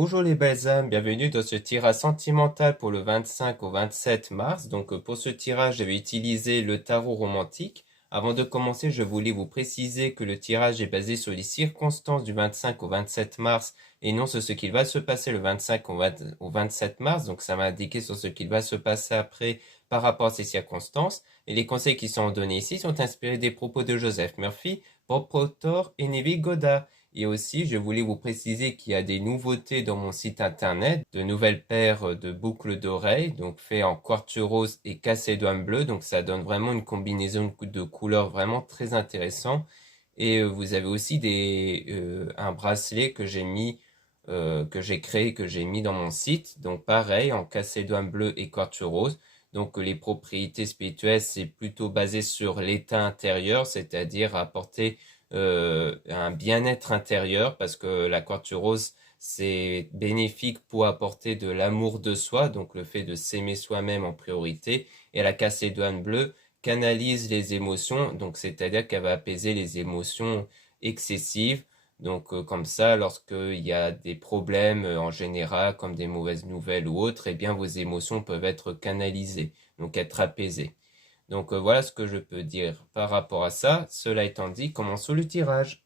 Bonjour les belles âmes, bienvenue dans ce tirage sentimental pour le 25 au 27 mars. Pour ce tirage, je vais utiliser le tarot romantique. Avant de commencer, je voulais vous préciser que le tirage est basé sur les circonstances du 25 au 27 mars et non sur ce qu'il va se passer le 25 au 27 mars. Donc ça m'a indiqué sur ce qu'il va se passer après par rapport à ces circonstances. Et les conseils qui sont donnés ici sont inspirés des propos de Joseph Murphy, Bob Proctor et Neville Goddard. Et aussi, je voulais vous préciser qu'il y a des nouveautés dans mon site internet, de nouvelles paires de boucles d'oreilles, donc fait en quartz rose et calcédoine bleu, donc ça donne vraiment une combinaison de couleurs vraiment très intéressant. Et vous avez aussi un bracelet que j'ai créé, que j'ai mis dans mon site, donc pareil en calcédoine bleu et quartz rose. Donc les propriétés spirituelles, c'est plutôt basé sur l'état intérieur, c'est-à-dire apporter un bien-être intérieur parce que la quartz rose c'est bénéfique pour apporter de l'amour de soi, donc le fait de s'aimer soi-même en priorité, et la calcédoine bleue canalise les émotions, donc c'est-à-dire qu'elle va apaiser les émotions excessives. Comme ça, lorsqu'il y a des problèmes en général, comme des mauvaises nouvelles ou autres, eh bien vos émotions peuvent être canalisées, donc être apaisées. Voilà ce que je peux dire par rapport à ça. Cela étant dit, commençons le tirage.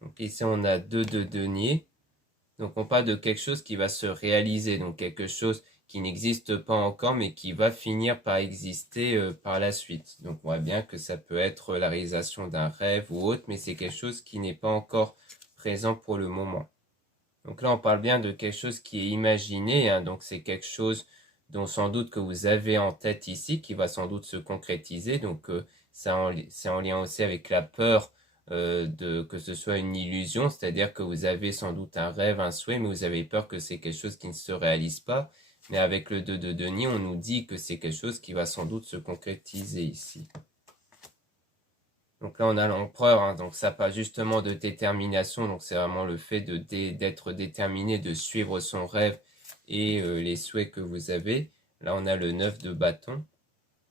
Donc ici on a deux de denier. Donc on parle de quelque chose qui va se réaliser, donc quelque chose qui n'existe pas encore mais qui va finir par exister par la suite. Donc on voit bien que ça peut être la réalisation d'un rêve ou autre, mais c'est quelque chose qui n'est pas encore présent pour le moment. Donc là on parle bien de quelque chose qui est imaginé, hein, donc c'est quelque chose dont sans doute que vous avez en tête ici, qui va sans doute se concrétiser. C'est en lien aussi avec la peur de que ce soit une illusion, c'est-à-dire que vous avez sans doute un rêve, un souhait, mais vous avez peur que c'est quelque chose qui ne se réalise pas. Mais avec le 2 de denier, on nous dit que c'est quelque chose qui va sans doute se concrétiser ici. Donc là, on a l'empereur, hein, donc ça parle justement de détermination, donc c'est vraiment le fait d'être déterminé, de suivre son rêve et les souhaits que vous avez. Là, on a le 9 de bâton.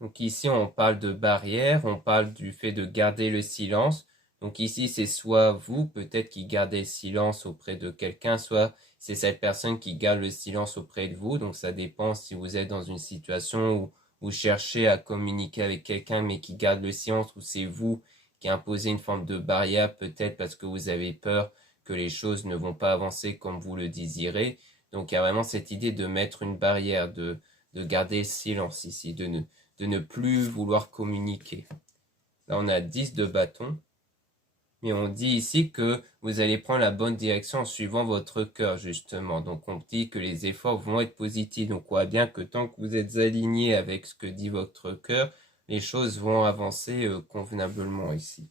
Donc ici, on parle de barrière, on parle du fait de garder le silence. Donc ici, c'est soit vous, peut-être, qui gardez le silence auprès de quelqu'un, soit c'est cette personne qui garde le silence auprès de vous. Donc ça dépend si vous êtes dans une situation où vous cherchez à communiquer avec quelqu'un, mais qui garde le silence, ou c'est vous qui imposez une forme de barrière, peut-être parce que vous avez peur que les choses ne vont pas avancer comme vous le désirez. Donc il y a vraiment cette idée de mettre une barrière, de garder le silence ici, de ne plus vouloir communiquer. Là, on a 10 de bâton. Mais on dit ici que vous allez prendre la bonne direction en suivant votre cœur, justement. Donc, on dit que les efforts vont être positifs. Donc, on voit bien que tant que vous êtes aligné avec ce que dit votre cœur, les choses vont avancer convenablement ici.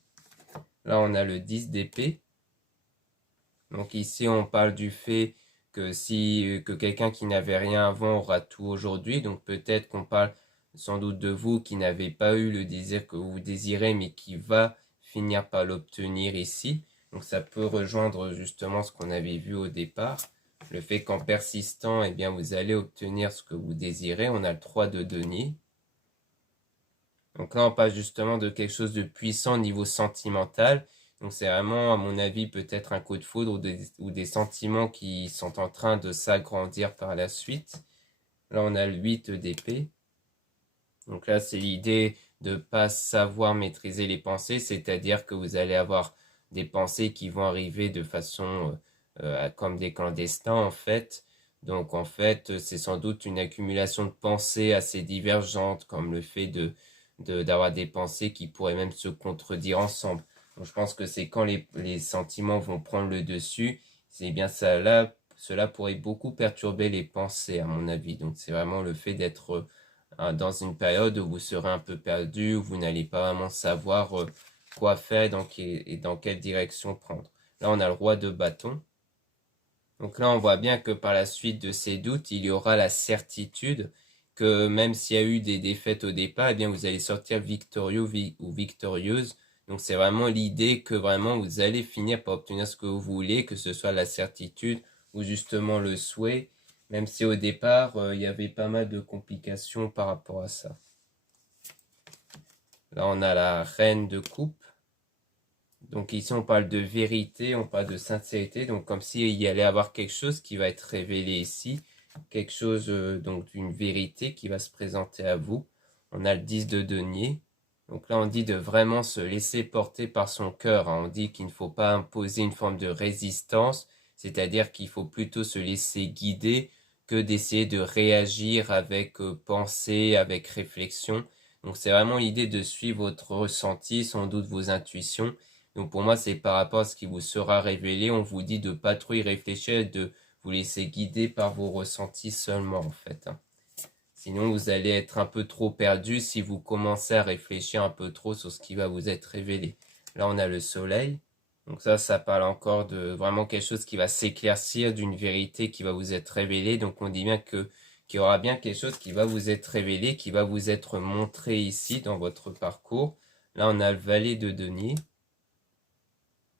Là, on a le 10 d'épée. Donc, ici, on parle du fait que quelqu'un qui n'avait rien avant aura tout aujourd'hui. Donc, peut-être qu'on parle sans doute de vous qui n'avez pas eu le désir que vous désirez, mais qui va finir par l'obtenir ici. Donc ça peut rejoindre justement ce qu'on avait vu au départ. Le fait qu'en persistant, eh bien, vous allez obtenir ce que vous désirez. On a le 3 de denier. Donc là, on parle justement de quelque chose de puissant au niveau sentimental. Donc c'est vraiment, à mon avis, peut-être un coup de foudre ou des sentiments qui sont en train de s'agrandir par la suite. Là, on a le 8 d'épée. Donc là, c'est l'idée de ne pas savoir maîtriser les pensées, c'est-à-dire que vous allez avoir des pensées qui vont arriver de façon comme des clandestins en fait. Donc en fait, c'est sans doute une accumulation de pensées assez divergentes, comme le fait d'avoir des pensées qui pourraient même se contredire ensemble. Donc je pense que c'est quand les sentiments vont prendre le dessus, c'est bien ça là, cela pourrait beaucoup perturber les pensées à mon avis. Donc c'est vraiment le fait d'être dans une période où vous serez un peu perdu, où vous n'allez pas vraiment savoir quoi faire et dans quelle direction prendre. Là on a le roi de bâton. Donc là, on voit bien que par la suite de ces doutes, il y aura la certitude que même s'il y a eu des défaites au départ, eh bien vous allez sortir victorieux ou victorieuse. Donc c'est vraiment l'idée que vraiment vous allez finir par obtenir ce que vous voulez, que ce soit la certitude ou justement le souhait, même si au départ, il y avait pas mal de complications par rapport à ça. Là, on a la reine de coupe. Donc ici, on parle de vérité, on parle de sincérité, donc comme s'il y allait avoir quelque chose qui va être révélé ici, quelque chose donc d'une vérité qui va se présenter à vous. On a le 10 de denier. Donc là, on dit de vraiment se laisser porter par son cœur, hein. On dit qu'il ne faut pas imposer une forme de résistance, c'est-à-dire qu'il faut plutôt se laisser guider que d'essayer de réagir avec pensée, avec réflexion. Donc c'est vraiment l'idée de suivre votre ressenti, sans doute vos intuitions. Donc pour moi, c'est par rapport à ce qui vous sera révélé. On vous dit de pas trop y réfléchir et de vous laisser guider par vos ressentis seulement, en fait, hein. Sinon, vous allez être un peu trop perdu si vous commencez à réfléchir un peu trop sur ce qui va vous être révélé. Là, on a le soleil. Donc ça parle encore de vraiment quelque chose qui va s'éclaircir, d'une vérité qui va vous être révélée. Donc on dit bien qu'il y aura bien quelque chose qui va vous être révélé, qui va vous être montré ici dans votre parcours. Là, on a le valet de denier.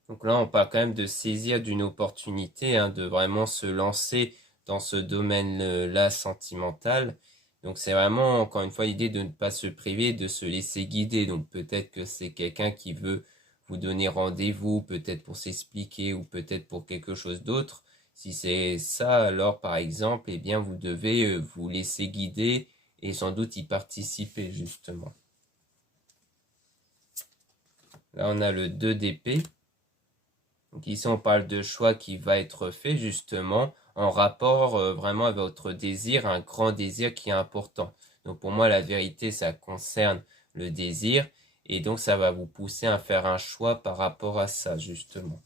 Donc là, on parle quand même de saisir d'une opportunité, hein, de vraiment se lancer dans ce domaine-là sentimental. Donc c'est vraiment, encore une fois, l'idée de ne pas se priver, de se laisser guider. Donc peut-être que c'est quelqu'un qui veut vous donner rendez-vous, peut-être pour s'expliquer ou peut-être pour quelque chose d'autre. Si c'est ça, alors par exemple, eh bien vous devez vous laisser guider et sans doute y participer justement. Là, on a le 2 d'épée. Donc ici, on parle de choix qui va être fait justement en rapport vraiment à votre désir, un grand désir qui est important. Donc pour moi, la vérité, ça concerne le désir et donc ça va vous pousser à faire un choix par rapport à ça justement.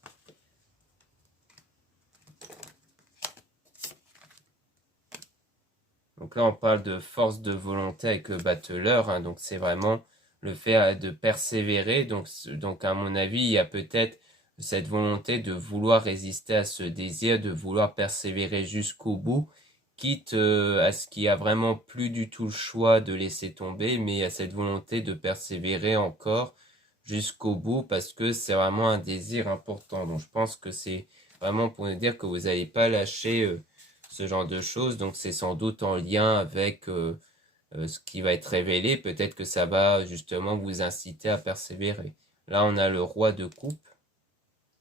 Donc là, on parle de force de volonté avec le battleur, hein, donc c'est vraiment le fait de persévérer. Donc à mon avis, il y a peut-être cette volonté de vouloir résister à ce désir, de vouloir persévérer jusqu'au bout, quitte à ce qu'il n'y a vraiment plus du tout le choix de laisser tomber, mais à cette volonté de persévérer encore jusqu'au bout parce que c'est vraiment un désir important. Donc je pense que c'est vraiment pour nous dire que vous n'allez pas lâcher ce genre de choses. Donc c'est sans doute en lien avec ce qui va être révélé. Peut-être que ça va justement vous inciter à persévérer. Là, on a le roi de coupe.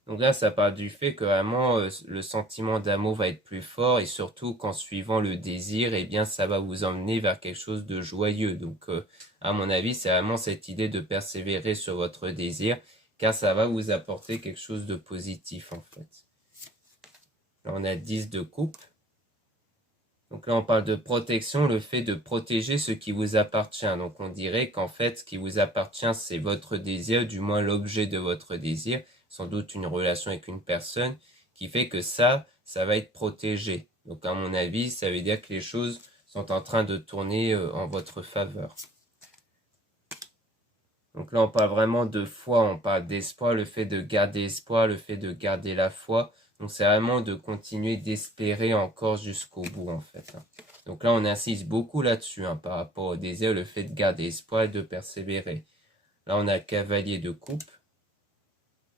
Donc là, ça parle du fait que vraiment le sentiment d'amour va être plus fort et surtout qu'en suivant le désir, eh bien, ça va vous emmener vers quelque chose de joyeux. Donc, à mon avis, c'est vraiment cette idée de persévérer sur votre désir, car ça va vous apporter quelque chose de positif en fait. Là, on a 10 de coupe. Donc là, on parle de protection, le fait de protéger ce qui vous appartient. Donc on dirait qu'en fait, ce qui vous appartient, c'est votre désir, du moins l'objet de votre désir, sans doute une relation avec une personne, qui fait que ça va être protégé. Donc à mon avis, ça veut dire que les choses sont en train de tourner en votre faveur. Donc là, on parle vraiment de foi, on parle d'espoir, le fait de garder espoir, le fait de garder la foi. Donc c'est vraiment de continuer d'espérer encore jusqu'au bout en fait, hein. Donc là, on insiste beaucoup là-dessus, hein, par rapport au désir, le fait de garder espoir et de persévérer. Là, on a le cavalier de coupe.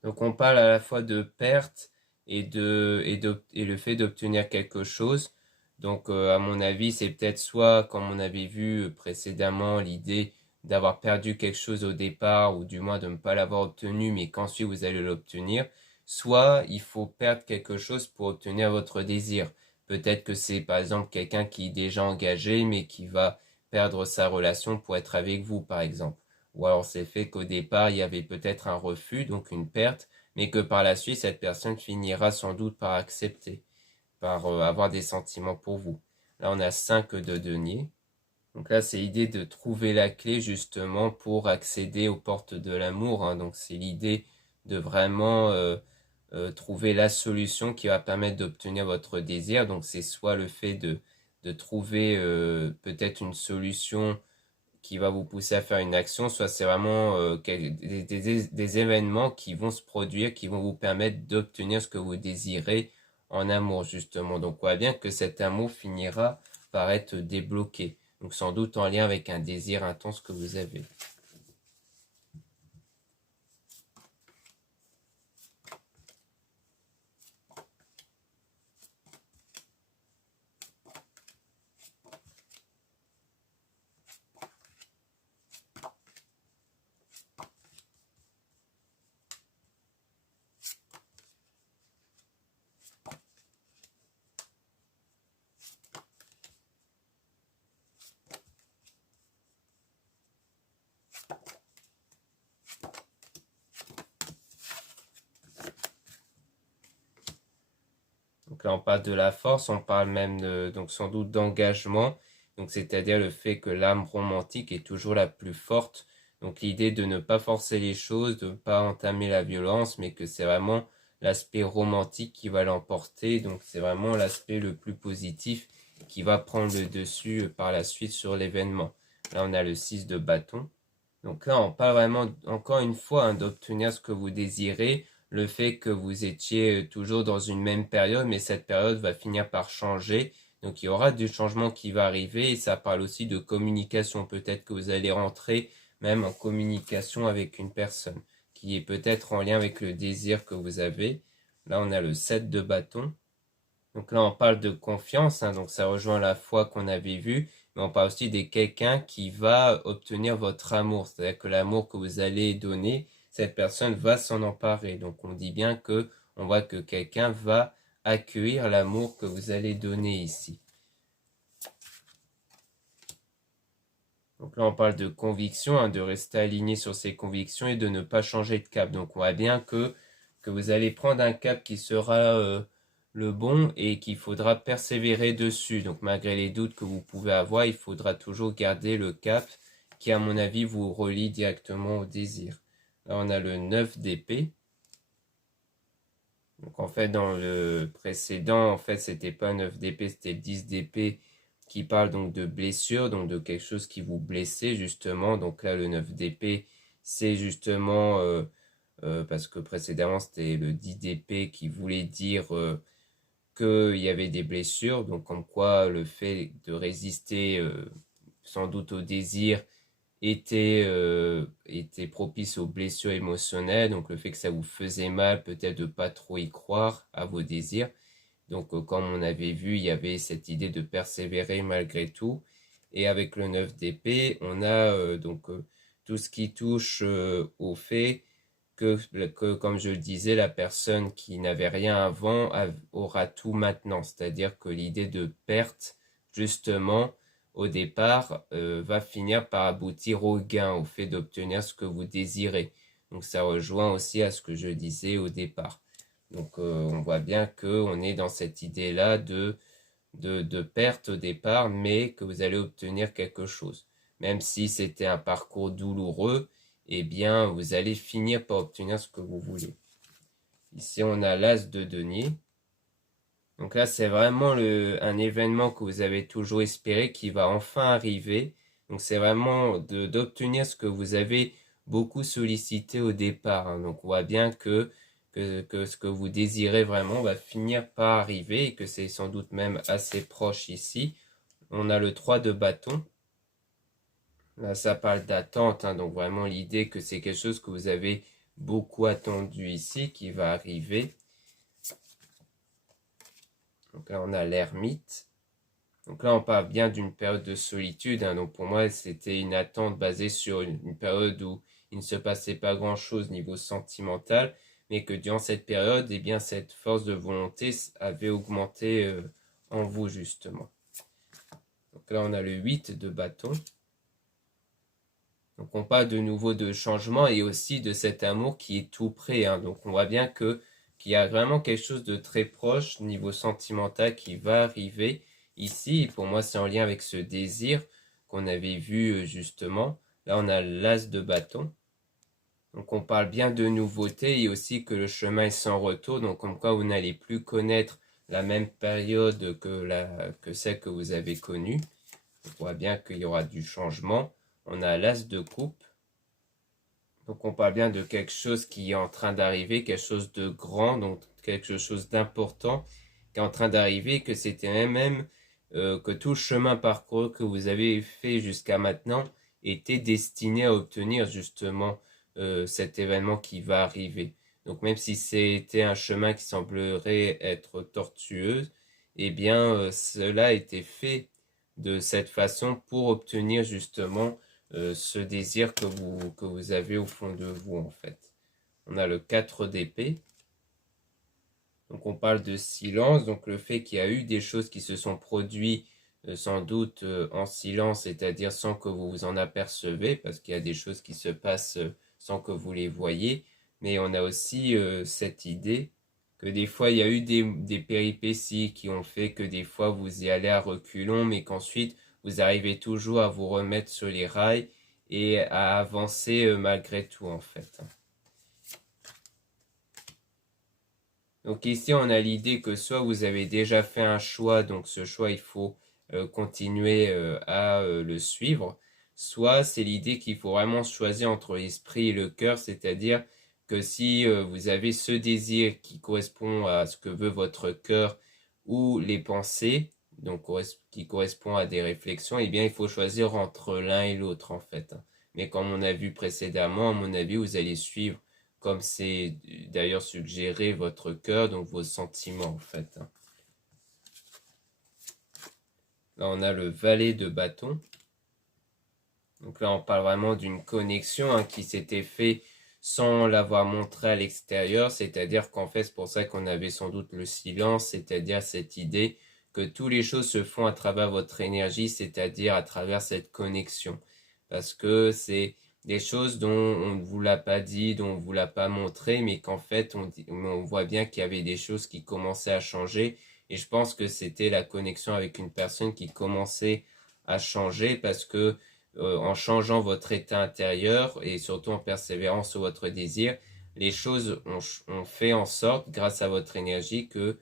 Donc on parle à la fois de perte et le fait d'obtenir quelque chose. Donc à mon avis, c'est peut-être soit, comme on avait vu précédemment, l'idée d'avoir perdu quelque chose au départ, ou du moins de ne pas l'avoir obtenu, mais qu'ensuite vous allez l'obtenir. Soit il faut perdre quelque chose pour obtenir votre désir. Peut-être que c'est par exemple quelqu'un qui est déjà engagé, mais qui va perdre sa relation pour être avec vous, par exemple. Ou alors c'est fait qu'au départ, il y avait peut-être un refus, donc une perte, mais que par la suite, cette personne finira sans doute par accepter. par avoir des sentiments pour vous. Là, on a 5 de denier. Donc là, c'est l'idée de trouver la clé justement pour accéder aux portes de l'amour, hein. Donc c'est l'idée de vraiment trouver la solution qui va permettre d'obtenir votre désir. Donc c'est soit le fait de trouver peut-être une solution qui va vous pousser à faire une action, soit c'est vraiment des événements qui vont se produire, qui vont vous permettre d'obtenir ce que vous désirez en amour justement. Donc on voit bien que cet amour finira par être débloqué. Donc sans doute en lien avec un désir intense que vous avez. Donc là, on parle de la force, on parle même donc sans doute d'engagement. Donc c'est-à-dire le fait que l'âme romantique est toujours la plus forte. Donc l'idée de ne pas forcer les choses, de ne pas entamer la violence, mais que c'est vraiment l'aspect romantique qui va l'emporter. Donc c'est vraiment l'aspect le plus positif qui va prendre le dessus par la suite sur l'événement. Là, on a le 6 de bâton. Donc là, on parle vraiment, encore une fois, hein, d'obtenir ce que vous désirez, le fait que vous étiez toujours dans une même période, mais cette période va finir par changer. Donc il y aura du changement qui va arriver et ça parle aussi de communication. Peut-être que vous allez rentrer même en communication avec une personne qui est peut-être en lien avec le désir que vous avez. Là, on a le 7 de bâton. Donc là, on parle de confiance, hein, donc ça rejoint la foi qu'on avait vue, mais on parle aussi de quelqu'un qui va obtenir votre amour, c'est-à-dire que l'amour que vous allez donner, cette personne va s'en emparer. Donc on dit bien que on voit que quelqu'un va accueillir l'amour que vous allez donner ici. Donc là, on parle de conviction, hein, de rester aligné sur ses convictions et de ne pas changer de cap. Donc on voit bien que vous allez prendre un cap qui sera le bon et qu'il faudra persévérer dessus. Donc malgré les doutes que vous pouvez avoir, il faudra toujours garder le cap qui, à mon avis, vous relie directement au désir. Là, on a le 9 d'épée. Donc en fait, dans le précédent, en fait, c'était pas 9 d'épée, c'était 10 d'épée qui parle donc de blessure, donc de quelque chose qui vous blessait justement. Donc là, le 9 d'épée, c'est justement, parce que précédemment, c'était le 10 d'épée qui voulait dire qu'il y avait des blessures. Donc comme quoi le fait de résister sans doute au désir était propice aux blessures émotionnelles, donc le fait que ça vous faisait mal, peut-être de pas trop y croire à vos désirs. Donc comme on avait vu, il y avait cette idée de persévérer malgré tout. Et avec le 9 d'épée, on a tout ce qui touche au fait que, comme je le disais, la personne qui n'avait rien avant aura tout maintenant. C'est-à-dire que l'idée de perte, justement, au départ, va finir par aboutir au gain, au fait d'obtenir ce que vous désirez. Donc ça rejoint aussi à ce que je disais au départ. Donc on voit bien qu'on est dans cette idée-là de perte au départ, mais que vous allez obtenir quelque chose. Même si c'était un parcours douloureux, eh bien vous allez finir par obtenir ce que vous voulez. Ici on a l'as de denier. Donc là c'est vraiment un événement que vous avez toujours espéré qui va enfin arriver. Donc c'est vraiment d'obtenir ce que vous avez beaucoup sollicité au départ, hein. Donc on voit bien que ce que vous désirez vraiment va finir par arriver et que c'est sans doute même assez proche ici. On a le 3 de bâton. Là, ça parle d'attente, hein, donc vraiment l'idée que c'est quelque chose que vous avez beaucoup attendu ici, qui va arriver. Donc là, on a l'ermite. Donc là, on parle bien d'une période de solitude, hein. Donc pour moi, c'était une attente basée sur une période où il ne se passait pas grand-chose niveau sentimental, mais que durant cette période, eh bien, cette force de volonté avait augmenté en vous, justement. Donc là, on a le 8 de bâton. Donc on parle de nouveau de changement et aussi de cet amour qui est tout prêt, hein. Donc on voit bien qu'il il y a vraiment quelque chose de très proche niveau sentimental qui va arriver ici. Et pour moi, c'est en lien avec ce désir qu'on avait vu justement. Là, on a l'as de bâton. Donc on parle bien de nouveauté et aussi que le chemin est sans retour. Donc comme quoi vous n'allez plus connaître la même période que celle que vous avez connue. On voit bien qu'il y aura du changement. On a l'as de coupe. Donc on parle bien de quelque chose qui est en train d'arriver, quelque chose de grand, donc quelque chose d'important qui est en train d'arriver, que c'était même que tout le chemin parcouru que vous avez fait jusqu'à maintenant était destiné à obtenir justement cet événement qui va arriver. Donc même si c'était un chemin qui semblerait être tortueux, eh bien cela a été fait de cette façon pour obtenir justement ce désir que vous avez au fond de vous en fait. On a le 4 d'épée. Donc on parle de silence, donc le fait qu'il y a eu des choses qui se sont produites sans doute en silence, c'est-à-dire sans que vous vous en apercevez, parce qu'il y a des choses qui se passent sans que vous les voyez, mais on a aussi cette idée que des fois il y a eu des péripéties qui ont fait que des fois vous y allez à reculons, mais qu'ensuite vous arrivez toujours à vous remettre sur les rails et à avancer malgré tout en fait. Donc ici, on a l'idée que soit vous avez déjà fait un choix, donc ce choix, il faut continuer à le suivre, soit c'est l'idée qu'il faut vraiment choisir entre l'esprit et le cœur, c'est-à-dire que si vous avez ce désir qui correspond à ce que veut votre cœur ou les pensées, donc qui correspond à des réflexions, eh bien il faut choisir entre l'un et l'autre en fait. Mais comme on a vu précédemment, à mon avis, vous allez suivre comme c'est d'ailleurs suggéré votre cœur, donc vos sentiments en fait. Là on a le valet de bâton. Donc là on parle vraiment d'une connexion qui s'était fait sans l'avoir montré à l'extérieur, c'est-à-dire qu'en fait c'est pour ça qu'on avait sans doute le silence, c'est-à-dire cette idée que toutes les choses se font à travers votre énergie, c'est-à-dire à travers cette connexion. Parce que c'est des choses dont on ne vous l'a pas dit, dont on ne vous l'a pas montré, mais qu'en fait on voit bien qu'il y avait des choses qui commençaient à changer. Et je pense que c'était la connexion avec une personne qui commençait à changer parce que en changeant votre état intérieur et surtout en persévérant sur votre désir, les choses ont fait en sorte, grâce à votre énergie, que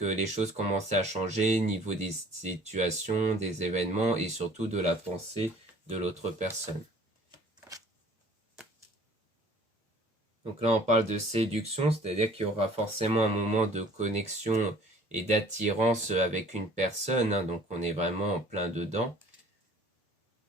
les choses commençaient à changer au niveau des situations, des événements et surtout de la pensée de l'autre personne. Donc là, on parle de séduction, c'est-à-dire qu'il y aura forcément un moment de connexion et d'attirance avec une personne, donc on est vraiment en plein dedans.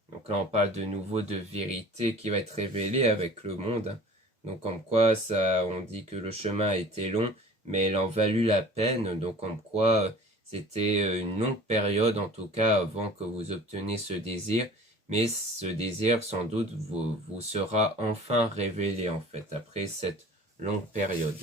Donc là, on parle de nouveau de vérité qui va être révélée avec le monde. Donc comme quoi, ça, on dit que le chemin a été long, mais il en valut la peine. Donc comme quoi, c'était une longue période, en tout cas, avant que vous obteniez ce désir. Mais ce désir, sans doute, vous sera enfin révélé, en fait, après cette longue période.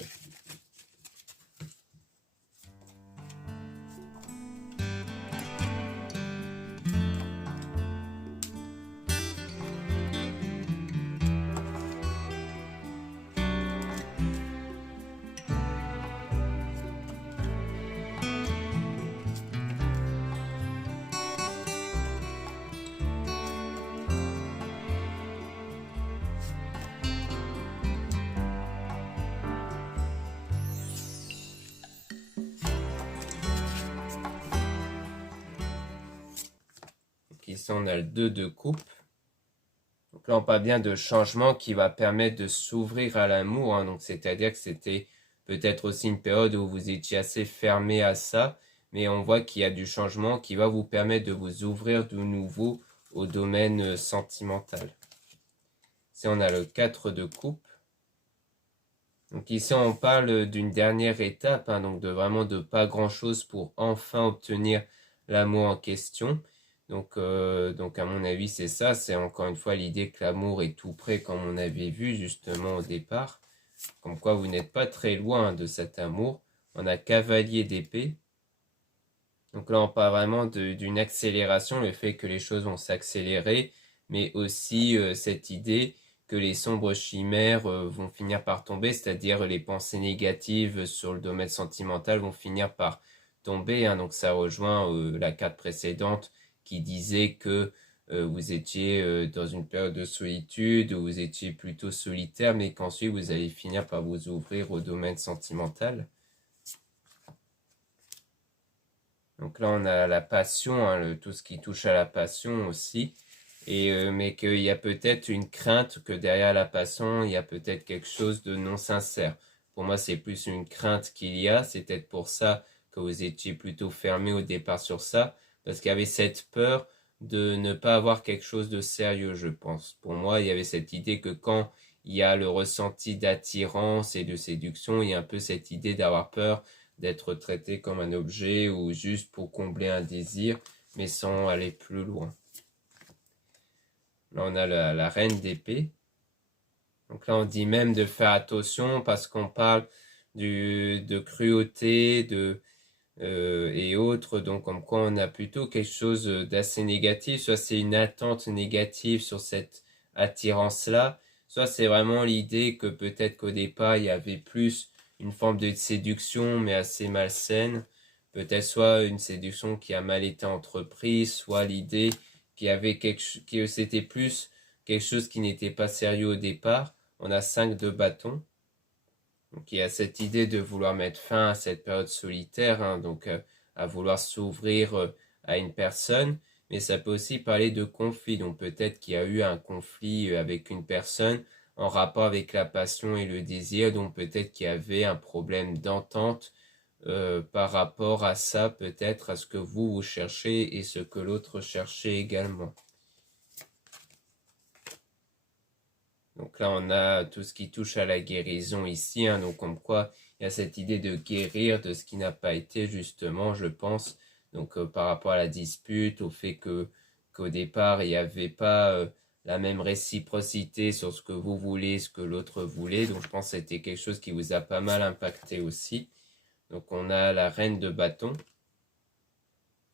Ici, on a le 2 de coupe. Donc là, on parle bien de changement qui va permettre de s'ouvrir à l'amour. Donc, c'est-à-dire que c'était peut-être aussi une période où vous étiez assez fermé à ça. Mais on voit qu'il y a du changement qui va vous permettre de vous ouvrir de nouveau au domaine sentimental. Ici, on a le 4 de coupe. Donc ici, on parle d'une dernière étape, donc de vraiment de pas grand-chose pour enfin obtenir l'amour en question. Donc à mon avis, c'est ça. C'est encore une fois l'idée que l'amour est tout près, comme on avait vu justement au départ. Comme quoi, vous n'êtes pas très loin de cet amour. On a cavalier d'épée. Donc là, on parle vraiment d'une accélération, le fait que les choses vont s'accélérer, mais aussi cette idée que les sombres chimères vont finir par tomber, c'est-à-dire les pensées négatives sur le domaine sentimental vont finir par tomber, hein. Donc ça rejoint la carte précédente qui disait que vous étiez dans une période de solitude, où vous étiez plutôt solitaire, mais qu'ensuite vous allez finir par vous ouvrir au domaine sentimental. Donc là, on a la passion, hein, tout ce qui touche à la passion aussi. Mais qu'il y a peut-être une crainte que derrière la passion, il y a peut-être quelque chose de non sincère. Pour moi, c'est plus une crainte qu'il y a. C'est peut-être pour ça que vous étiez plutôt fermé au départ sur ça, parce qu'il y avait cette peur de ne pas avoir quelque chose de sérieux, je pense. Pour moi, il y avait cette idée que quand il y a le ressenti d'attirance et de séduction, il y a un peu cette idée d'avoir peur d'être traité comme un objet ou juste pour combler un désir, mais sans aller plus loin. Là, on a la reine d'épée. Donc là, on dit même de faire attention parce qu'on parle de cruauté et autres. Donc, comme quoi on a plutôt quelque chose d'assez négatif. Soit c'est une attente négative sur cette attirance-là. Soit c'est vraiment l'idée que peut-être qu'au départ, il y avait plus une forme de séduction, mais assez malsaine. Peut-être soit une séduction qui a mal été entreprise, soit l'idée que c'était plus quelque chose qui n'était pas sérieux au départ. On a 5 de bâton. Donc il y a cette idée de vouloir mettre fin à cette période solitaire, hein, donc à vouloir s'ouvrir à une personne, mais ça peut aussi parler de conflit. Donc peut-être qu'il y a eu un conflit avec une personne en rapport avec la passion et le désir, donc peut-être qu'il y avait un problème d'entente par rapport à ça, peut-être à ce que vous cherchez et ce que l'autre cherchait également. Donc là, on a tout ce qui touche à la guérison ici, hein, donc comme quoi il y a cette idée de guérir de ce qui n'a pas été justement, je pense. Donc par rapport à la dispute, au fait qu'au départ, il n'y avait pas la même réciprocité sur ce que vous voulez, ce que l'autre voulait. Donc je pense que c'était quelque chose qui vous a pas mal impacté aussi. Donc on a la reine de bâton.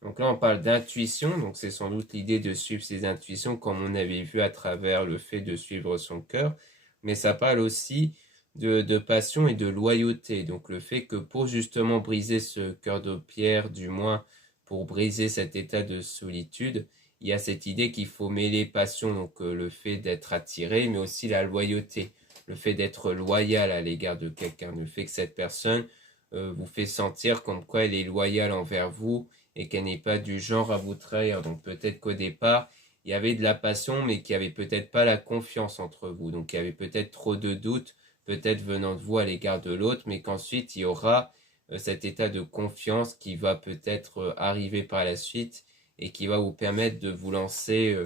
Donc là, on parle d'intuition, donc c'est sans doute l'idée de suivre ses intuitions comme on avait vu à travers le fait de suivre son cœur, mais ça parle aussi de passion et de loyauté, donc le fait que pour justement briser ce cœur de pierre, du moins pour briser cet état de solitude, il y a cette idée qu'il faut mêler passion, donc le fait d'être attiré, mais aussi la loyauté, le fait d'être loyal à l'égard de quelqu'un, le fait que cette personne vous fait sentir comme quoi elle est loyale envers vous, et qu'elle n'est pas du genre à vous trahir. Donc peut-être qu'au départ, il y avait de la passion, mais qu'il n'y avait peut-être pas la confiance entre vous. Donc il y avait peut-être trop de doutes, peut-être venant de vous à l'égard de l'autre, mais qu'ensuite il y aura cet état de confiance qui va peut-être arriver par la suite et qui va vous permettre de vous lancer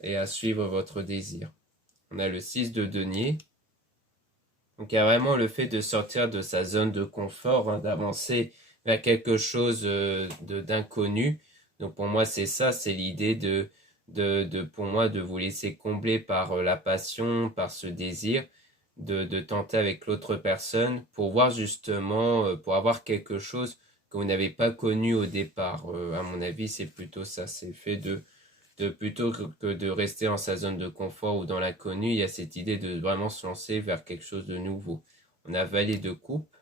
et à suivre votre désir. On a le 6 de denier. Donc il y a vraiment le fait de sortir de sa zone de confort, hein, d'avancer vers quelque chose d'inconnu. Donc pour moi c'est ça, c'est l'idée pour moi de vous laisser combler par la passion, par ce désir, de tenter avec l'autre personne pour voir justement, pour avoir quelque chose que vous n'avez pas connu au départ. À mon avis c'est plutôt ça, c'est le fait de plutôt que de rester dans sa zone de confort ou dans l'inconnu, il y a cette idée de vraiment se lancer vers quelque chose de nouveau. On a valet de coupe.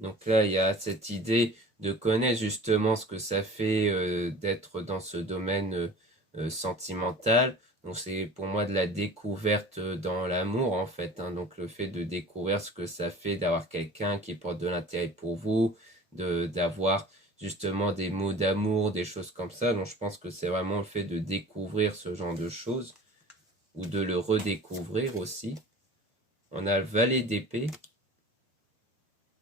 Donc là, il y a cette idée de connaître justement ce que ça fait d'être dans ce domaine sentimental. Donc c'est pour moi de la découverte dans l'amour en fait, hein. Donc le fait de découvrir ce que ça fait d'avoir quelqu'un qui porte de l'intérêt pour vous, d'avoir justement des mots d'amour, des choses comme ça. Donc je pense que c'est vraiment le fait de découvrir ce genre de choses ou de le redécouvrir aussi. On a le valet d'épée.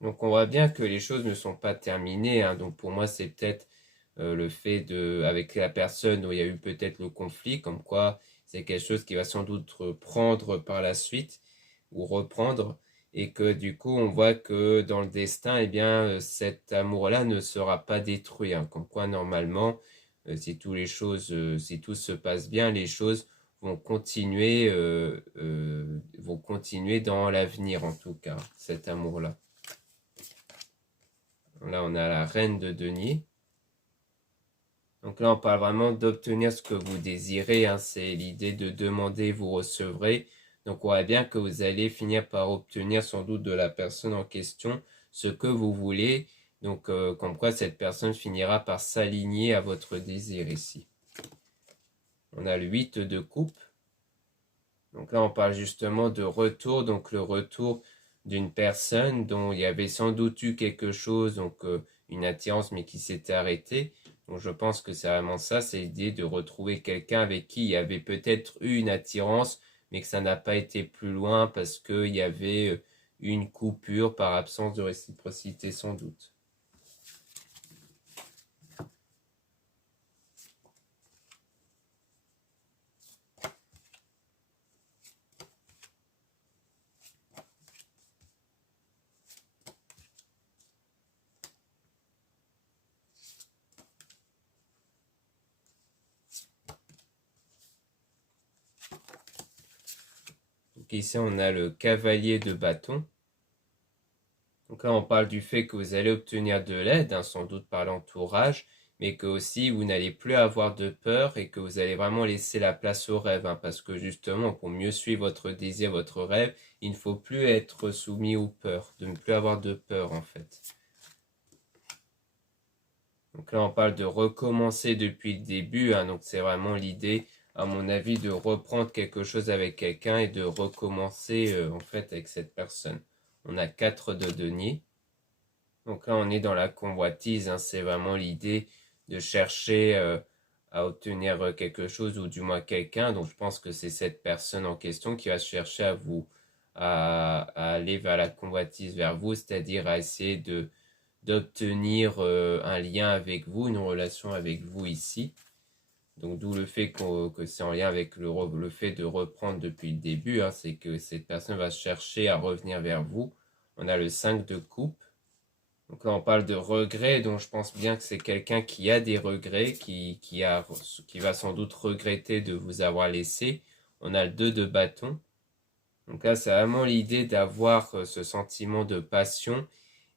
Donc on voit bien que les choses ne sont pas terminées, hein. Donc pour moi c'est peut-être le fait avec la personne où il y a eu peut-être le conflit, comme quoi c'est quelque chose qui va sans doute reprendre par la suite ou reprendre, et que du coup on voit que dans le destin, eh bien cet amour-là ne sera pas détruit, hein. Comme quoi normalement, si si tout se passe bien, les choses vont continuer dans l'avenir en tout cas, cet amour-là. Là, on a la reine de denier. Donc là, on parle vraiment d'obtenir ce que vous désirez, hein. C'est l'idée de demander, vous recevrez. Donc on voit bien que vous allez finir par obtenir sans doute de la personne en question ce que vous voulez. Donc comme quoi cette personne finira par s'aligner à votre désir ici. On a le 8 de coupe. Donc là, on parle justement de retour. Donc le retour d'une personne dont il y avait sans doute eu quelque chose, donc une attirance, mais qui s'était arrêtée. Donc je pense que c'est vraiment ça, c'est l'idée de retrouver quelqu'un avec qui il y avait peut-être eu une attirance, mais que ça n'a pas été plus loin parce qu'il y avait une coupure par absence de réciprocité sans doute. Donc ici, on a le cavalier de bâton. Donc là, on parle du fait que vous allez obtenir de l'aide, hein, sans doute par l'entourage, mais que aussi vous n'allez plus avoir de peur et que vous allez vraiment laisser la place au rêve, hein, parce que justement, pour mieux suivre votre désir, votre rêve, il ne faut plus être soumis aux peurs, de ne plus avoir de peur en fait. Donc là, on parle de recommencer depuis le début, hein, donc c'est vraiment l'idée, à mon avis, de reprendre quelque chose avec quelqu'un et de recommencer en fait avec cette personne. On a 4 de denier. Donc là, on est dans la convoitise, hein, c'est vraiment l'idée de chercher à obtenir quelque chose ou du moins quelqu'un. Donc je pense que c'est cette personne en question qui va chercher à aller vers la convoitise vers vous, c'est-à-dire à essayer d'obtenir un lien avec vous, une relation avec vous ici. Donc d'où le fait que c'est en lien avec le fait de reprendre depuis le début, hein, c'est que cette personne va chercher à revenir vers vous. On a le 5 de coupe. Donc là, on parle de regrets, donc je pense bien que c'est quelqu'un qui a des regrets, qui va sans doute regretter de vous avoir laissé. On a le 2 de bâton. Donc là, c'est vraiment l'idée d'avoir ce sentiment de passion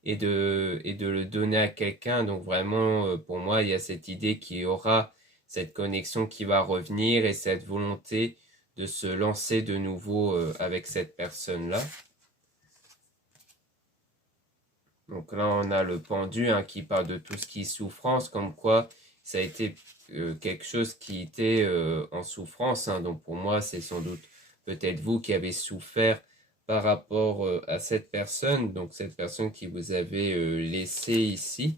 et de le donner à quelqu'un. Donc vraiment, pour moi, il y a cette idée qu'il y aura cette connexion qui va revenir et cette volonté de se lancer de nouveau avec cette personne-là. Donc là, on a le pendu, hein, qui parle de tout ce qui est souffrance, comme quoi ça a été quelque chose qui était en souffrance, hein. Donc pour moi, c'est sans doute peut-être vous qui avez souffert par rapport à cette personne, donc cette personne qui vous avait laissé ici.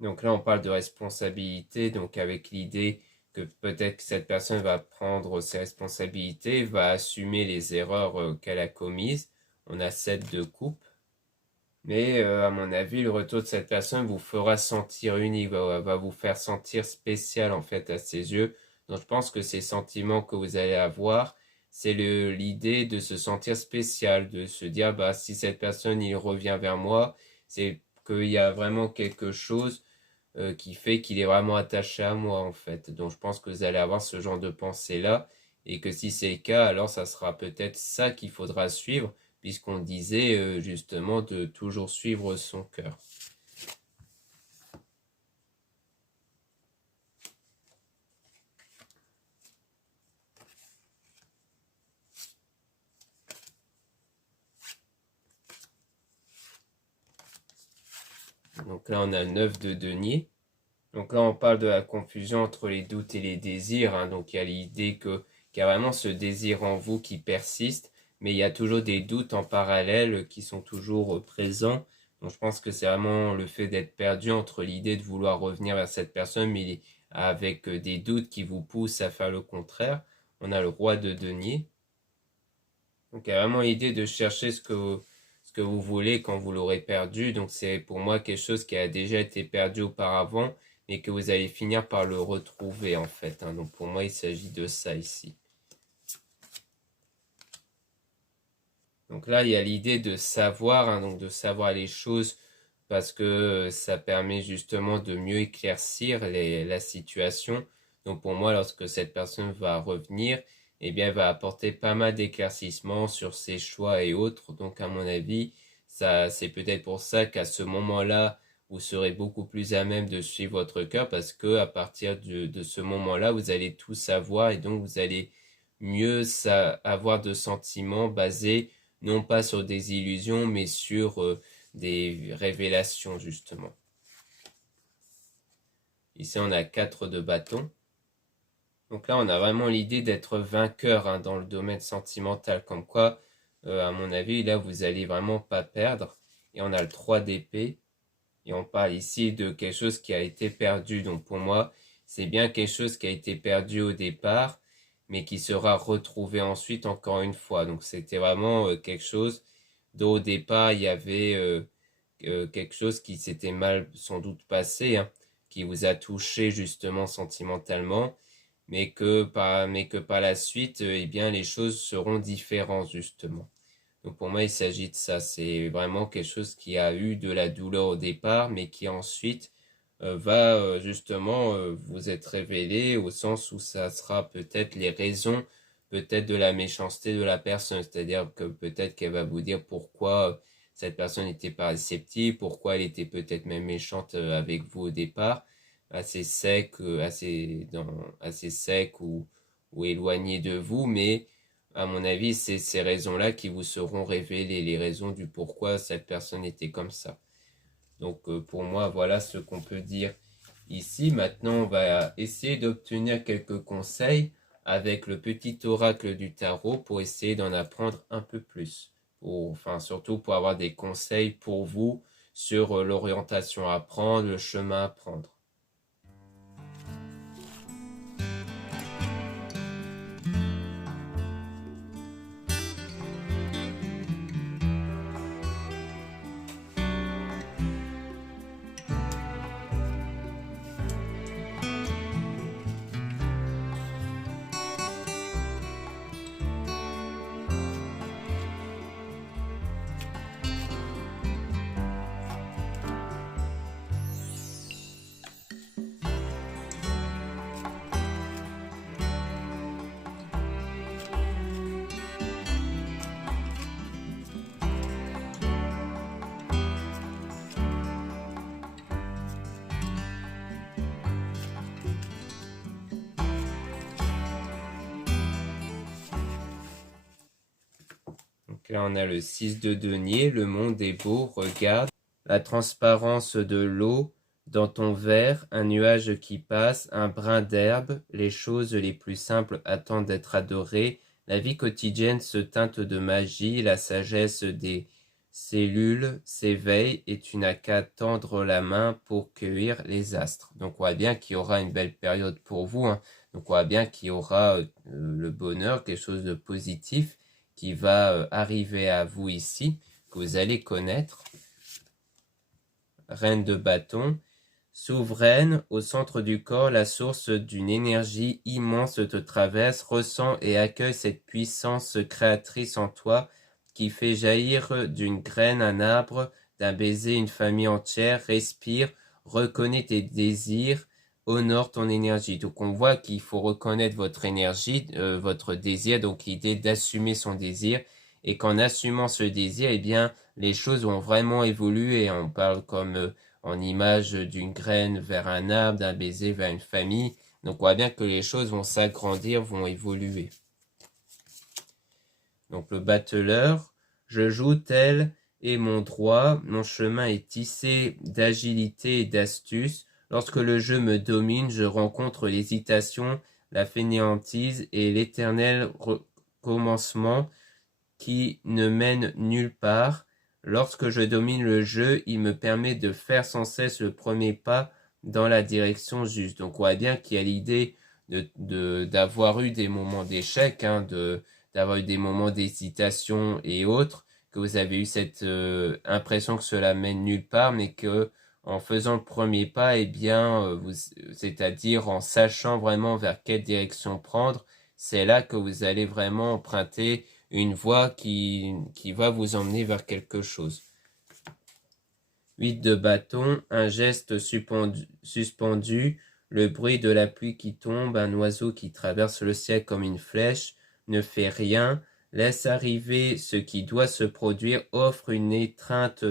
Donc là, on parle de responsabilité, donc avec l'idée que peut-être que cette personne va prendre ses responsabilités, va assumer les erreurs qu'elle a commises. On a 7 de coupe. Mais à mon avis, le retour de cette personne vous fera sentir unique, va vous faire sentir spécial en fait à ses yeux. Donc je pense que ces sentiments que vous allez avoir, c'est l'idée de se sentir spécial, de se dire bah si cette personne il revient vers moi, c'est qu'il y a vraiment quelque chose qui fait qu'il est vraiment attaché à moi en fait. Donc je pense que vous allez avoir ce genre de pensée là et que si c'est le cas, alors ça sera peut-être ça qu'il faudra suivre puisqu'on disait justement de toujours suivre son cœur. Donc là, on a 9 de denier. Donc là, on parle de la confusion entre les doutes et les désirs, hein. Donc il y a l'idée qu'il y a vraiment ce désir en vous qui persiste, mais il y a toujours des doutes en parallèle qui sont toujours présents. Donc je pense que c'est vraiment le fait d'être perdu entre l'idée de vouloir revenir vers cette personne, mais avec des doutes qui vous poussent à faire le contraire. On a le roi de denier. Donc il y a vraiment l'idée de chercher ce que vous voulez quand vous l'aurez perdu. Donc c'est pour moi quelque chose qui a déjà été perdu auparavant, mais que vous allez finir par le retrouver en fait, hein. Donc pour moi, il s'agit de ça ici. Donc là, il y a l'idée de savoir, hein, donc de savoir les choses parce que ça permet justement de mieux éclaircir la situation. Donc pour moi, lorsque cette personne va revenir, eh bien, elle va apporter pas mal d'éclaircissements sur ses choix et autres. Donc à mon avis, ça, c'est peut-être pour ça qu'à ce moment-là, vous serez beaucoup plus à même de suivre votre cœur parce que à partir de ce moment-là, vous allez tout savoir et donc vous allez mieux avoir de sentiments basés non pas sur des illusions mais sur des révélations justement. Ici on a 4 de bâton. Donc là on a vraiment l'idée d'être vainqueur dans le domaine sentimental, comme quoi à mon avis là vous allez vraiment pas perdre. Et on a le 3 d'épée. Et on parle ici de quelque chose qui a été perdu. Donc pour moi, c'est bien quelque chose qui a été perdu au départ, mais qui sera retrouvé ensuite encore une fois. Donc c'était vraiment quelque chose dont au départ, il y avait quelque chose qui s'était mal sans doute passé, qui vous a touché justement sentimentalement, mais que par la suite, eh bien, les choses seront différentes justement. Donc pour moi, il s'agit de ça. C'est vraiment quelque chose qui a eu de la douleur au départ, mais qui ensuite va justement vous être révélé au sens où ça sera peut-être les raisons, peut-être de la méchanceté de la personne. C'est-à-dire que peut-être qu'elle va vous dire pourquoi cette personne n'était pas réceptive, pourquoi elle était peut-être même méchante avec vous au départ, assez sec, assez sec ou éloigné de vous, mais à mon avis, c'est ces raisons-là qui vous seront révélées, les raisons du pourquoi cette personne était comme ça. Donc pour moi, voilà ce qu'on peut dire ici. Maintenant, on va essayer d'obtenir quelques conseils avec le petit oracle du tarot pour essayer d'en apprendre un peu plus. Enfin, surtout pour avoir des conseils pour vous sur l'orientation à prendre, le chemin à prendre. Donc là, on a le 6 de denier, le monde est beau, regarde la transparence de l'eau dans ton verre, un nuage qui passe, un brin d'herbe, les choses les plus simples attendent d'être adorées, la vie quotidienne se teinte de magie, la sagesse des cellules s'éveille et tu n'as qu'à tendre la main pour cueillir les astres. Donc on voit bien qu'il y aura une belle période pour vous, Donc on voit bien qu'il y aura le bonheur, quelque chose de positif qui va arriver à vous ici, que vous allez connaître. Reine de bâton, souveraine, au centre du corps, la source d'une énergie immense te traverse, ressens et accueille cette puissance créatrice en toi qui fait jaillir d'une graine un arbre, d'un baiser une famille entière, respire, reconnais tes désirs, honore ton énergie. Donc on voit qu'il faut reconnaître votre énergie, votre désir, donc l'idée d'assumer son désir, et qu'en assumant ce désir, eh bien, les choses vont vraiment évoluer. On parle comme en image d'une graine vers un arbre, d'un baiser vers une famille. Donc on voit bien que les choses vont s'agrandir, vont évoluer. Donc le battleur, je joue tel est mon droit, mon chemin est tissé d'agilité et d'astuce. Lorsque le jeu me domine, je rencontre l'hésitation, la fainéantise et l'éternel recommencement qui ne mène nulle part. Lorsque je domine le jeu, il me permet de faire sans cesse le premier pas dans la direction juste. Donc on voit bien qu'il y a l'idée d'avoir eu des moments d'échec, d'avoir eu des moments d'hésitation et autres, que vous avez eu cette impression que cela mène nulle part, mais que en faisant le premier pas, eh bien, c'est-à-dire en sachant vraiment vers quelle direction prendre, c'est là que vous allez vraiment emprunter une voie qui va vous emmener vers quelque chose. 8 de bâton, un geste suspendu, le bruit de la pluie qui tombe, un oiseau qui traverse le ciel comme une flèche, ne fait rien, laisse arriver ce qui doit se produire, offre une étreinte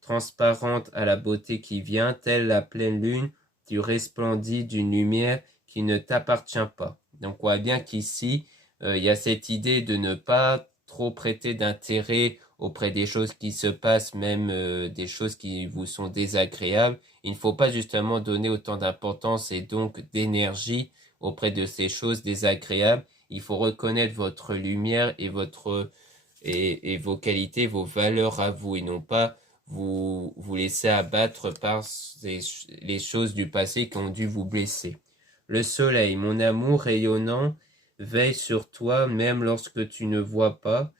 transparente à la beauté qui vient, telle la pleine lune, tu resplendis d'une lumière qui ne t'appartient pas. Donc on voit bien qu'ici, il y a cette idée de ne pas trop prêter d'intérêt auprès des choses qui se passent, même des choses qui vous sont désagréables. Il ne faut pas justement donner autant d'importance et donc d'énergie auprès de ces choses désagréables. Il faut reconnaître votre lumière et et vos qualités, vos valeurs à vous, et non pas vous laisser abattre par les choses du passé qui ont dû vous blesser. Le soleil, mon amour rayonnant, veille sur toi même lorsque tu ne vois pas.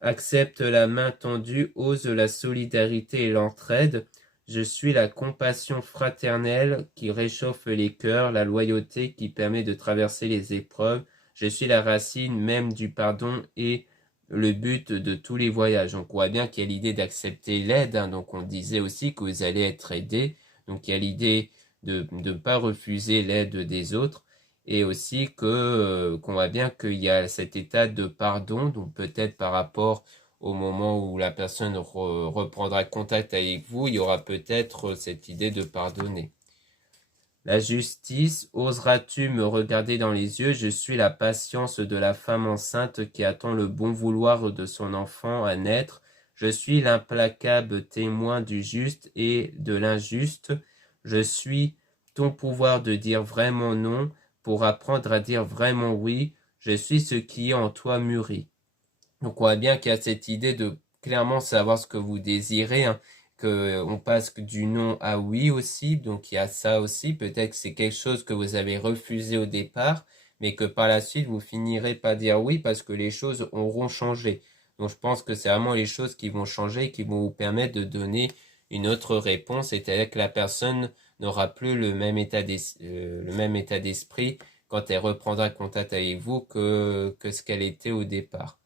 Accepte la main tendue, ose la solidarité et l'entraide. Je suis la compassion fraternelle qui réchauffe les cœurs, la loyauté qui permet de traverser les épreuves. Je suis la racine même du pardon et le but de tous les voyages. Donc on voit bien qu'il y a l'idée d'accepter l'aide. Donc on disait aussi que vous allez être aidé. Donc il y a l'idée de ne pas refuser l'aide des autres. Et aussi qu'on voit bien qu'il y a cet état de pardon, donc peut-être par rapport au moment où la personne reprendra contact avec vous, il y aura peut-être cette idée de pardonner. La justice, oseras-tu me regarder dans les yeux? Je suis la patience de la femme enceinte qui attend le bon vouloir de son enfant à naître. Je suis l'implacable témoin du juste et de l'injuste. Je suis ton pouvoir de dire vraiment non pour apprendre à dire vraiment oui. Je suis ce qui est en toi mûri. Donc on voit bien qu'il y a cette idée de clairement savoir ce que vous désirez, hein, que on passe du non à oui aussi, donc il y a ça aussi. Peut-être que c'est quelque chose que vous avez refusé au départ, mais que par la suite vous finirez par dire oui parce que les choses auront changé. Donc je pense que c'est vraiment les choses qui vont changer et qui vont vous permettre de donner une autre réponse, c'est-à-dire que la personne n'aura plus le même état d'esprit quand elle reprendra contact avec vous que ce qu'elle était au départ.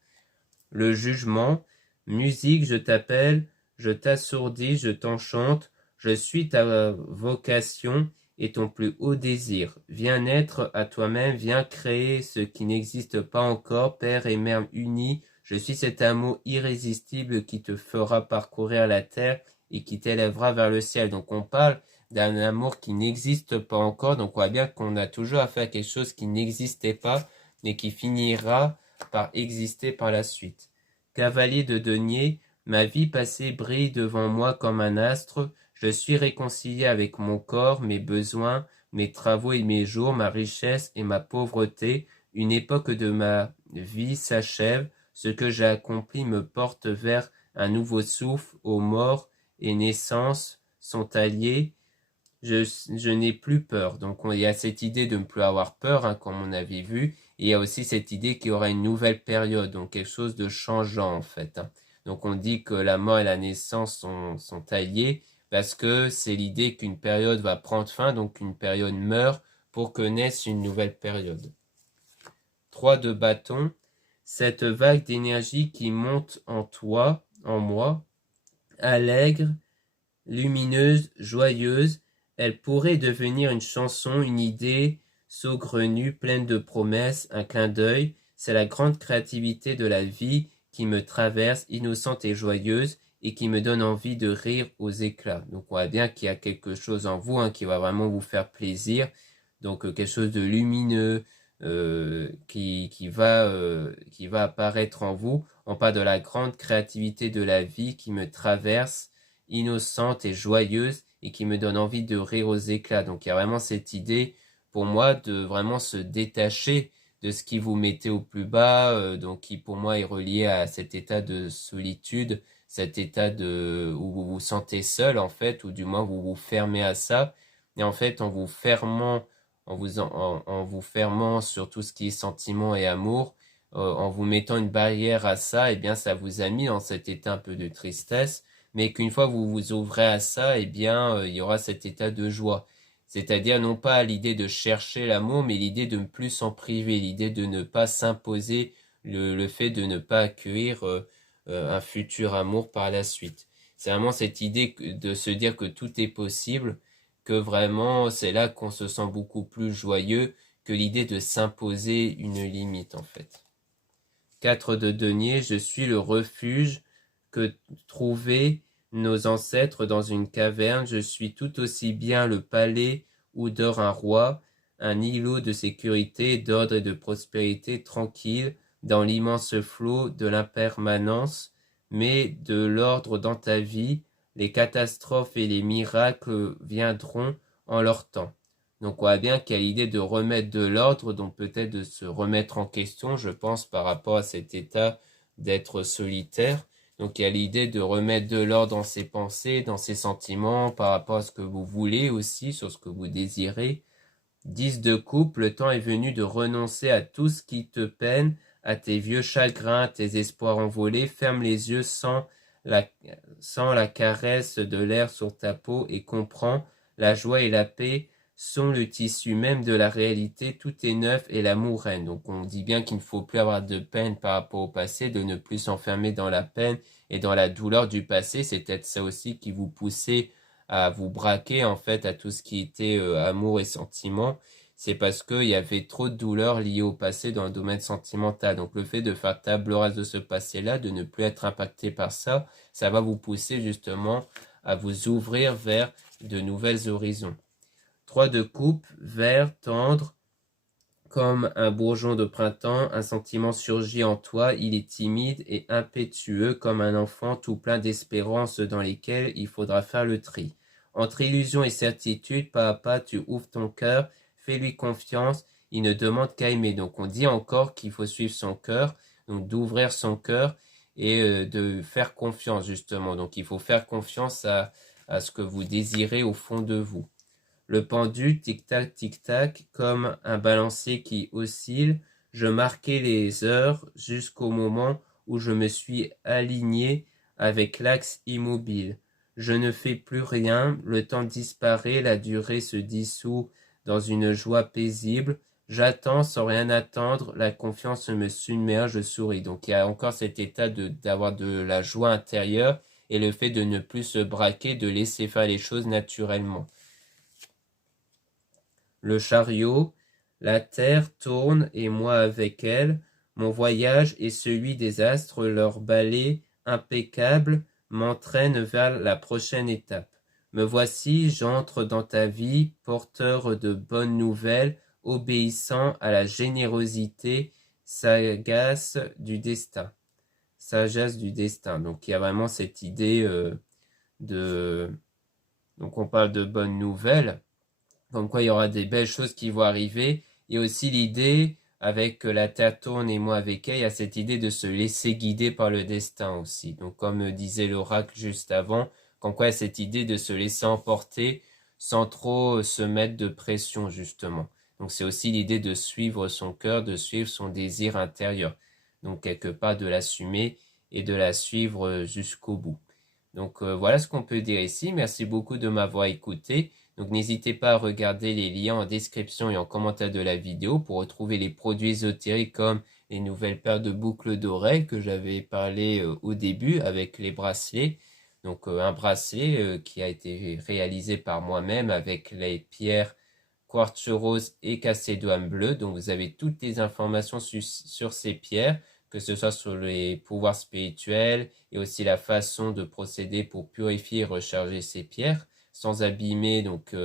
Le jugement, musique, je t'appelle, je t'assourdis, je t'enchante, je suis ta vocation et ton plus haut désir. Viens naître à toi-même, viens créer ce qui n'existe pas encore, Père et Mère unis. Je suis cet amour irrésistible qui te fera parcourir la terre et qui t'élèvera vers le ciel. Donc on parle d'un amour qui n'existe pas encore. Donc on voit bien qu'on a toujours affaire à quelque chose qui n'existait pas, mais qui finira par exister par la suite. Cavalier de denier, ma vie passée brille devant moi comme un astre. Je suis réconcilié avec mon corps, mes besoins, mes travaux et mes jours, ma richesse et ma pauvreté. Une époque de ma vie s'achève. Ce que j'ai accompli me porte vers un nouveau souffle. Aux morts et naissance sont alliés. Je n'ai plus peur. Donc il y a cette idée de ne plus avoir peur, hein, comme on avait vu. Et il y a aussi cette idée qu'il y aura une nouvelle période, donc quelque chose de changeant en fait, hein. Donc on dit que la mort et la naissance sont alliées parce que c'est l'idée qu'une période va prendre fin, donc une période meurt pour que naisse une nouvelle période. 3 de bâton, cette vague d'énergie qui monte en toi, en moi, allègre, lumineuse, joyeuse, elle pourrait devenir une chanson, une idée saugrenue, pleine de promesses, un clin d'œil. C'est la grande créativité de la vie qui me traverse, innocente et joyeuse, et qui me donne envie de rire aux éclats. Donc on voit bien qu'il y a quelque chose en vous, hein, qui va vraiment vous faire plaisir. Donc quelque chose de lumineux qui va apparaître en vous. On parle de la grande créativité de la vie qui me traverse, innocente et joyeuse, et qui me donne envie de rire aux éclats. Donc il y a vraiment cette idée pour moi de vraiment se détacher de ce qui vous mettait au plus bas, donc qui pour moi est relié à cet état de solitude, cet état où vous vous sentez seul en fait, ou du moins vous vous fermez à ça. Et en fait en vous fermant, en vous fermant sur tout ce qui est sentiment et amour, en vous mettant une barrière à ça, eh bien ça vous a mis dans cet état un peu de tristesse, mais qu'une fois vous vous ouvrez à ça, eh bien il y aura cet état de joie. C'est-à-dire non pas l'idée de chercher l'amour, mais l'idée de ne plus s'en priver, l'idée de ne pas s'imposer, le fait de ne pas accueillir un futur amour par la suite. C'est vraiment cette idée de se dire que tout est possible, que vraiment c'est là qu'on se sent beaucoup plus joyeux que l'idée de s'imposer une limite en fait. 4 de denier, je suis le refuge que trouver nos ancêtres dans une caverne, je suis tout aussi bien le palais où dort un roi, un îlot de sécurité, d'ordre et de prospérité tranquille dans l'immense flot de l'impermanence, mais de l'ordre dans ta vie, les catastrophes et les miracles viendront en leur temps. Donc on voit bien qu'il y a l'idée de remettre de l'ordre, donc peut-être de se remettre en question, je pense, par rapport à cet état d'être solitaire. Donc il y a l'idée de remettre de l'ordre dans ses pensées, dans ses sentiments, par rapport à ce que vous voulez aussi, sur ce que vous désirez. 10 de coupe, le temps est venu de renoncer à tout ce qui te peine, à tes vieux chagrins, tes espoirs envolés. Ferme les yeux sans la caresse de l'air sur ta peau et comprends, la joie et la paix sont le tissu même de la réalité, tout est neuf et l'amour règne. Donc on dit bien qu'il ne faut plus avoir de peine par rapport au passé, de ne plus s'enfermer dans la peine et dans la douleur du passé. C'est peut-être ça aussi qui vous poussait à vous braquer en fait à tout ce qui était amour et sentiment. C'est parce qu'il y avait trop de douleurs liées au passé dans le domaine sentimental. Donc le fait de faire table rase de ce passé-là, de ne plus être impacté par ça, ça va vous pousser justement à vous ouvrir vers de nouvelles horizons. 3 de coupe, vert, tendre, comme un bourgeon de printemps, un sentiment surgit en toi, il est timide et impétueux comme un enfant tout plein d'espérances dans lesquelles il faudra faire le tri. Entre illusion et certitude, pas à pas, tu ouvres ton cœur, fais-lui confiance, il ne demande qu'à aimer. Donc on dit encore qu'il faut suivre son cœur, donc d'ouvrir son cœur et de faire confiance justement. Donc il faut faire confiance à ce que vous désirez au fond de vous. Le pendu, tic-tac, tic-tac, comme un balancier qui oscille, je marquais les heures jusqu'au moment où je me suis aligné avec l'axe immobile. Je ne fais plus rien, le temps disparaît, la durée se dissout dans une joie paisible. J'attends sans rien attendre, la confiance me submerge, je souris. Donc il y a encore cet état d'avoir de la joie intérieure et le fait de ne plus se braquer, de laisser faire les choses naturellement. Le chariot, la terre tourne et moi avec elle, mon voyage et celui des astres, leur balai impeccable m'entraîne vers la prochaine étape. Me voici, j'entre dans ta vie, porteur de bonnes nouvelles, obéissant à la générosité sagace du destin. Sagesse du destin. Donc il y a vraiment cette idée de... Donc on parle de bonnes nouvelles, comme quoi il y aura des belles choses qui vont arriver. Et aussi l'idée, avec la terre tourne et moi avec elle, il y a cette idée de se laisser guider par le destin aussi. Donc comme disait l'oracle juste avant, comme quoi il y a cette idée de se laisser emporter sans trop se mettre de pression justement. Donc c'est aussi l'idée de suivre son cœur, de suivre son désir intérieur. Donc quelque part de l'assumer et de la suivre jusqu'au bout. Donc voilà ce qu'on peut dire ici. Merci beaucoup de m'avoir écouté. Donc n'hésitez pas à regarder les liens en description et en commentaire de la vidéo pour retrouver les produits ésotériques comme les nouvelles paires de boucles d'oreilles que j'avais parlé au début avec les bracelets. Donc un bracelet qui a été réalisé par moi-même avec les pierres quartz rose et calcédoine bleu. Donc vous avez toutes les informations sur ces pierres, que ce soit sur les pouvoirs spirituels et aussi la façon de procéder pour purifier et recharger ces pierres sans abîmer donc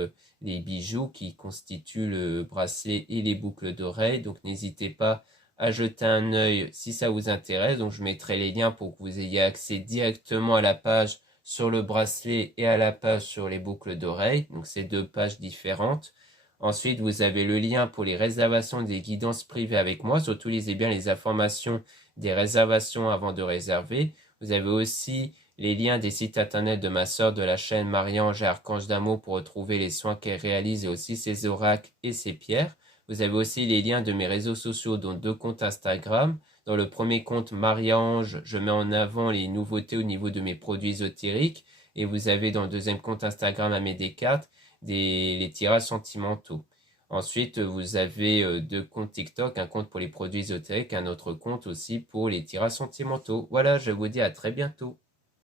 les bijoux qui constituent le bracelet et les boucles d'oreilles. Donc n'hésitez pas à jeter un œil si ça vous intéresse. Donc je mettrai les liens pour que vous ayez accès directement à la page sur le bracelet et à la page sur les boucles d'oreilles. Donc c'est deux pages différentes. Ensuite, vous avez le lien pour les réservations des guidances privées avec moi. Surtout, lisez bien les informations des réservations avant de réserver. Vous avez aussi les liens des sites internet de ma sœur de la chaîne Marie-Ange et Archange d'amour pour retrouver les soins qu'elle réalise et aussi ses oracles et ses pierres. Vous avez aussi les liens de mes réseaux sociaux, dont 2 comptes Instagram. Dans le premier compte Marie-Ange, je mets en avant les nouveautés au niveau de mes produits ésotériques. Et vous avez dans le deuxième compte Instagram Amédée Descartes les tirages sentimentaux. Ensuite, vous avez 2 comptes TikTok, un compte pour les produits ésotériques, un autre compte aussi pour les tirages sentimentaux. Voilà, je vous dis à très bientôt.